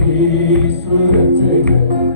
peace will take it.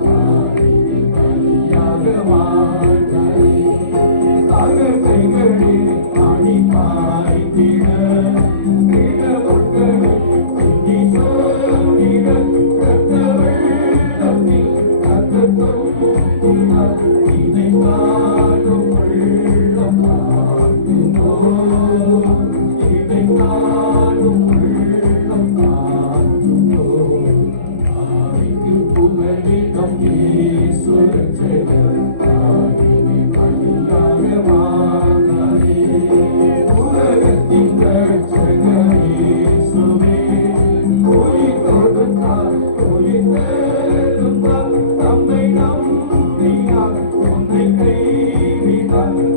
Thank you.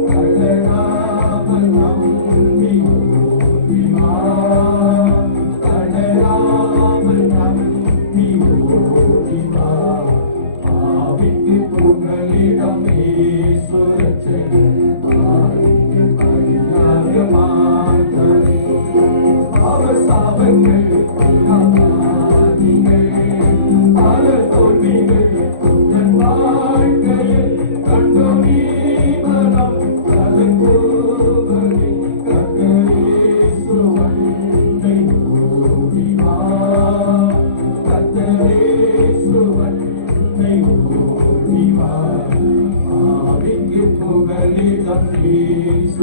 Jesus,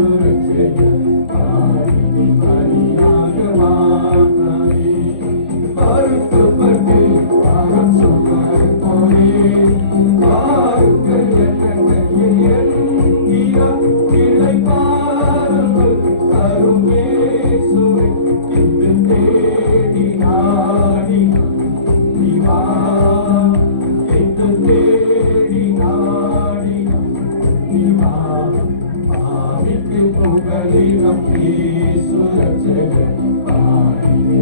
I'm ஆவிக்கு புகலிடம் ஈஸ்வரச்செயல் ஆவினை